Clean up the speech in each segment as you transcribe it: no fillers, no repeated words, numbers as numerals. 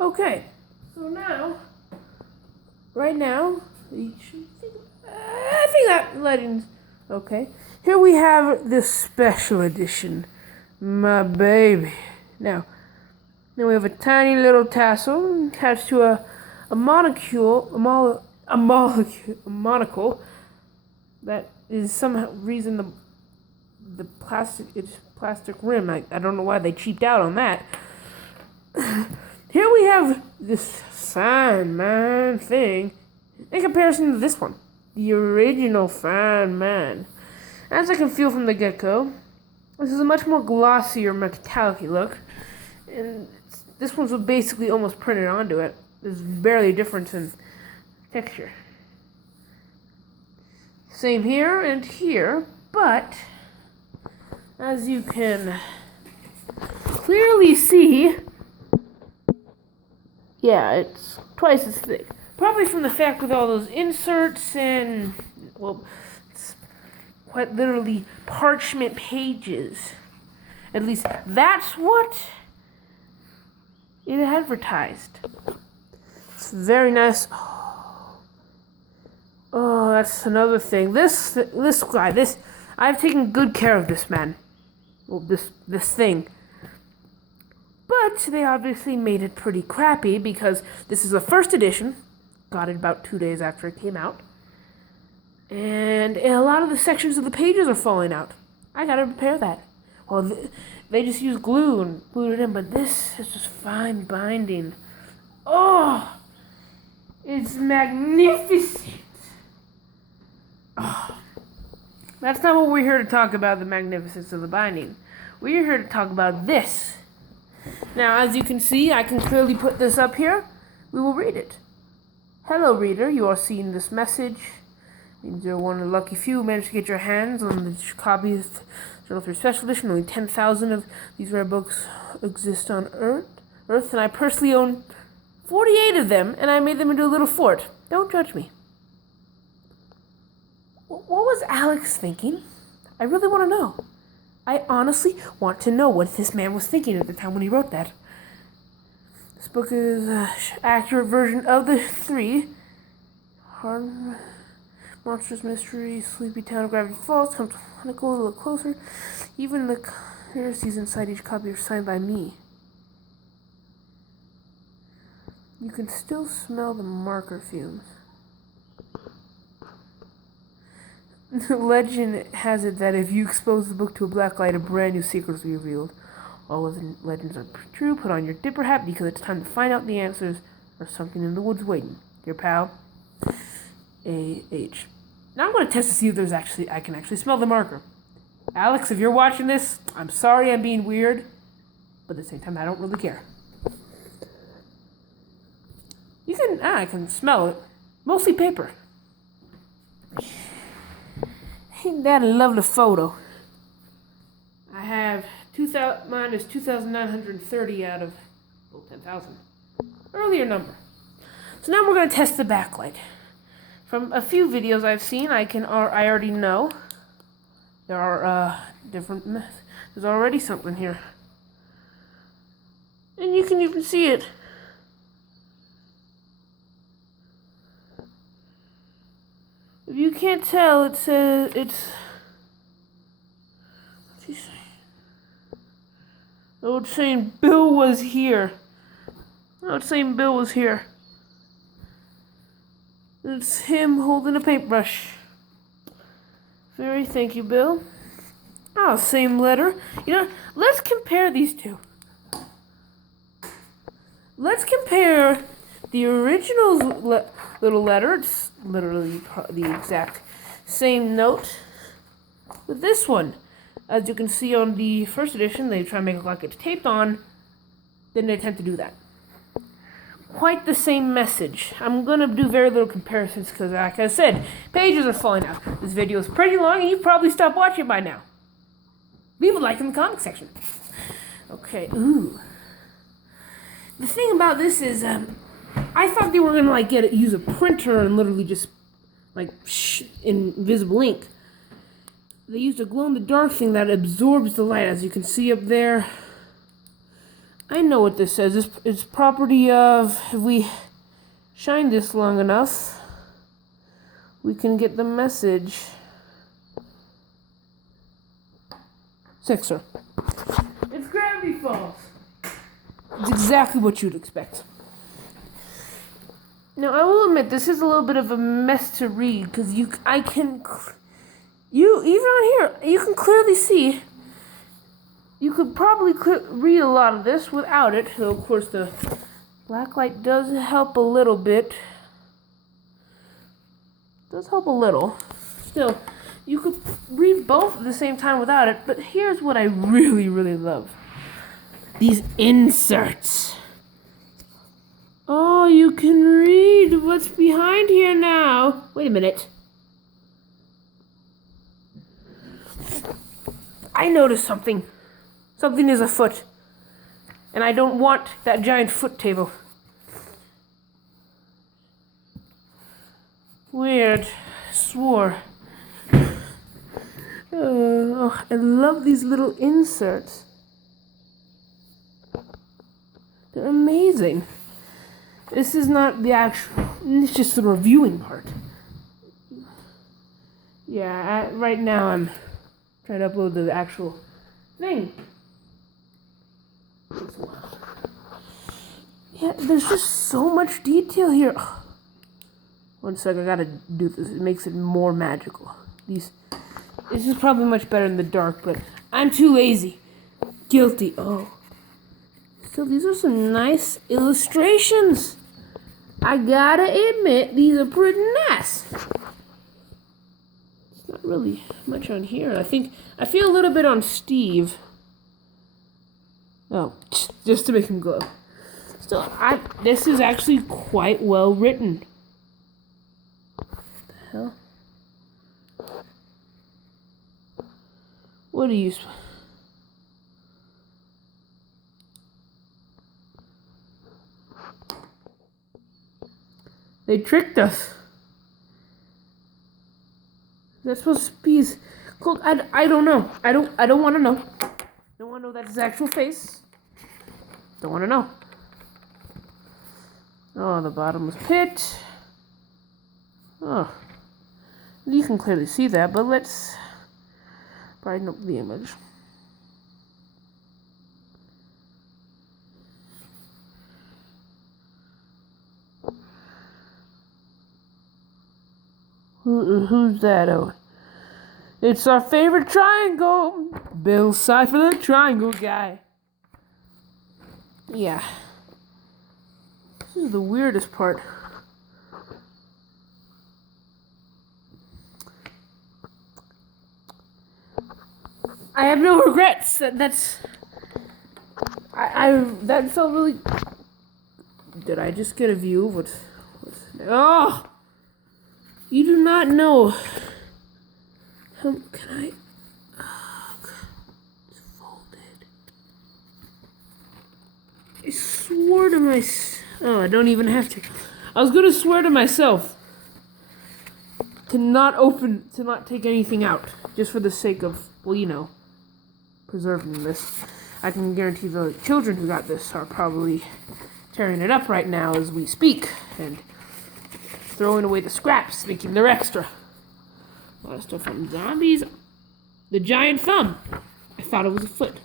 Okay, so now, right now, I think that Legends. Okay, here we have the special edition, my baby. Now we have a tiny little tassel attached to a monocle that is some reason the plastic rim. I don't know why they cheaped out on that. Here we have this fine man thing in comparison to this one, the original fine man. As I can feel from the get-go, this is a much more glossier metallic look, and this one's basically almost printed onto it. There's barely a difference in texture. Same here and here, but as you can clearly see, yeah, it's twice as thick. Probably from the fact with all those inserts and, well, it's quite literally parchment pages. At least that's what it advertised. It's very nice. Oh, that's another thing. This guy, I've taken good care of this man. Well, this thing. But they obviously made it pretty crappy because this is the first edition. Got it about 2 days after it came out. And a lot of the sections of the pages are falling out. I gotta repair that. Well, they just used glue and glued it in, but this is just fine binding. Oh, it's magnificent. Oh. That's not what we're here to talk about, the magnificence of the binding. We're here to talk about this. Now, as you can see, I can clearly put this up here. We will read it. Hello, reader. You are seeing this message. Means you're one of the lucky few who managed to get your hands on the copy of Journal 3 Special Edition. Only 10,000 of these rare books exist on Earth, and I personally own 48 of them, and I made them into a little fort. Don't judge me. What was Alex thinking? I really want to know. I honestly want to know what this man was thinking at the time when he wrote that. This book is an accurate version of the 3. Hard Monstrous Mystery, Sleepy Town of Gravity Falls. Come to go a little closer. Even the heresies inside each copy are signed by me. You can still smell the marker fumes. Legend has it that if you expose the book to a black light, a brand new secret is revealed. All of the legends are true. Put on your dipper hat because it's time to find out the answers. There's something in the woods waiting. Your pal, A.H. Now I'm going to test to see if I can actually smell the marker. Alex, if you're watching this, I'm sorry I'm being weird, but at the same time, I don't really care. I can smell it. Mostly paper. Ain't that a lovely photo? I have mine is 2,930 out of 10,000. Earlier number. So now we're going to test the backlight. From a few videos I've seen, I already know there are different methods. There's already something here, and you can even see it. If you can't tell, it says it's. What's he saying? Oh, it's saying Bill was here. Oh, it's saying Bill was here. It's him holding a paintbrush. Thank you, Bill. Oh, same letter. Let's compare these two. Let's compare the original little letter. It's literally the exact same note with this one. As you can see on the first edition, they try to make it look like it's taped on. Then they attempt to do that. Quite the same message. I'm going to do very little comparisons because, like I said, pages are falling out. This video is pretty long and you've probably stopped watching by now. Leave a like in the comment section. Okay, ooh. The thing about this is, I thought they were going to use a printer and literally just invisible ink. They used a glow-in-the-dark thing that absorbs the light, as you can see up there. I know what this says. It's property of, if we shine this long enough, we can get the message. Sixer. It's Gravity Falls. It's exactly what you'd expect. Now, I will admit, this is a little bit of a mess to read, because even on here, you can clearly see. You could probably read a lot of this without it, though of course the black light does help a little bit. Does help a little. Still, you could read both at the same time without it, but here's what I really, really love. These inserts. Oh, you can read what's behind here now. Wait a minute. I noticed something. Something is afoot. And I don't want that giant foot table. Weird. Swore. Oh, I love these little inserts. They're amazing. This is not the actual... It's just the reviewing part. Yeah, right now I'm trying to upload the actual thing. Yeah, there's just so much detail here. Oh. One second, I gotta do this. It makes it more magical. This is probably much better in the dark, but I'm too lazy. Guilty. Oh. So these are some nice illustrations. I gotta admit, these are pretty nice. It's not really much on here. I feel a little bit on Steve. Oh, just to make him glow. Still, this is actually quite well written. What the hell? What are you... They tricked us. That's supposed to be called. I don't know. I don't want to know. Don't want to know that's his actual face. Don't want to know. Oh, the bottomless pit. Oh, you can clearly see that, but let's brighten up the image. Who's that? Oh, it's our favorite triangle. Bill Cipher, the triangle guy. Yeah. This is the weirdest part. I have no regrets. That felt really... Did I just get a view of what's... Oh! You do not know. How can I... Oh, it's folded. I swore to myself... Oh, I don't even have to. I was going to swear to myself to not take anything out. Just for the sake of, well, you know, preserving this. I can guarantee the children who got this are probably tearing it up right now as we speak. And throwing away the scraps, thinking they're extra. A lot of stuff on zombies. The giant thumb. I thought it was a foot.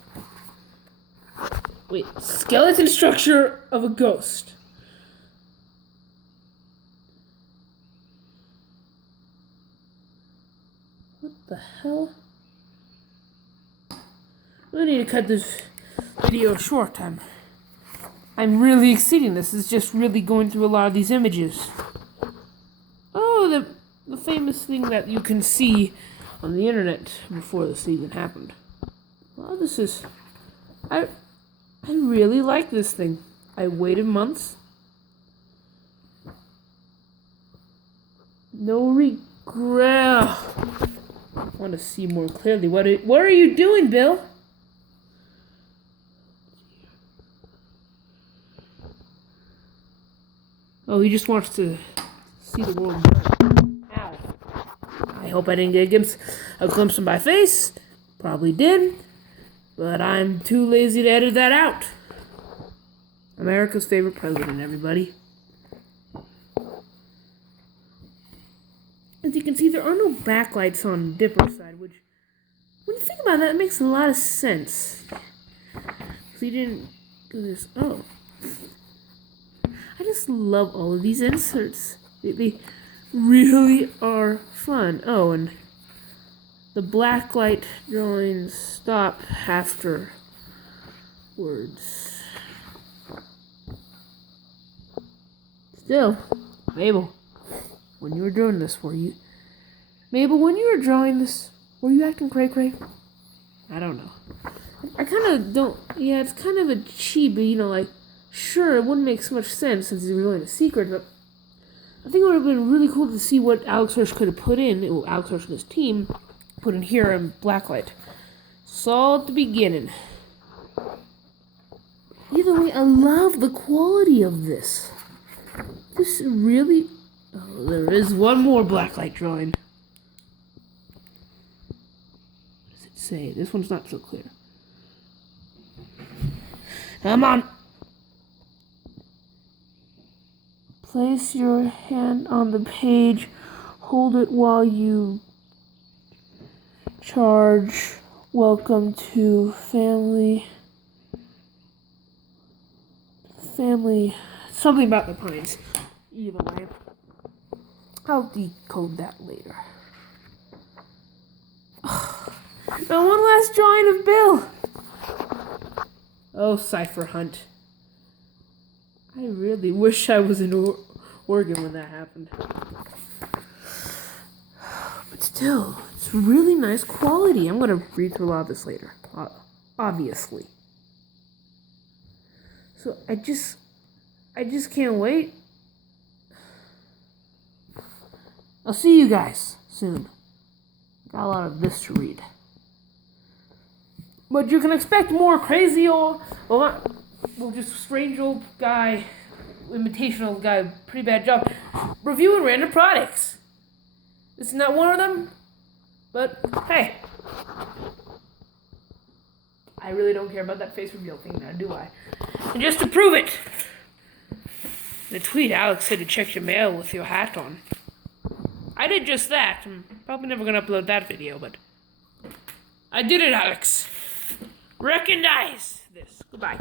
Wait, skeleton structure of a ghost. What the hell? I need to cut this video short. I'm really exceeding this. It's just really going through a lot of these images. Oh, the famous thing that you can see on the internet before this even happened. Well, this is... I really like this thing. I waited months. No regret. I want to see more clearly. What are you doing, Bill? Oh, he just wants to see the world burn. Ow. I hope I didn't get a glimpse of my face. Probably did. But I'm too lazy to edit that out. America's favorite president, everybody. As you can see, there are no backlights on Dipper's side, which, when you think about that, it makes a lot of sense. So you didn't do this. Oh. I just love all of these inserts. They really are fun. Oh, and the blacklight drawings stop after words. Still, Mabel, when you were doing this, when you were drawing this, were you acting cray-cray? I don't know. I kind of don't, yeah, it's kind of a cheat, but like, sure, it wouldn't make so much sense since it's really a secret, but I think it would have been really cool to see what Alex Hirsch could have put in, Alex Hirsch and his team, put in here in blacklight. It's all at the beginning. Either way, I love the quality of this. This really... Oh, there is one more blacklight drawing. What does it say? This one's not so clear. Come on! Place your hand on the page. Hold it while you charge. Welcome to family. Something about the pines. Either way. I'll decode that later. Now one last drawing of Bill. Oh, Cypher Hunt. I really wish I was in Oregon when that happened. But still, it's really nice quality. I'm going to read through a lot of this later. Obviously. So I just can't wait. I'll see you guys soon. Got a lot of this to read. But you can expect more crazy old, just strange old guy, imitational guy, pretty bad job, reviewing random products. This is not one of them, but hey. I really don't care about that face reveal thing now, do I? And just to prove it, in a tweet, Alex said to check your mail with your hat on. I did just that. I'm probably never going to upload that video, but I did it, Alex. Recognize this. Goodbye.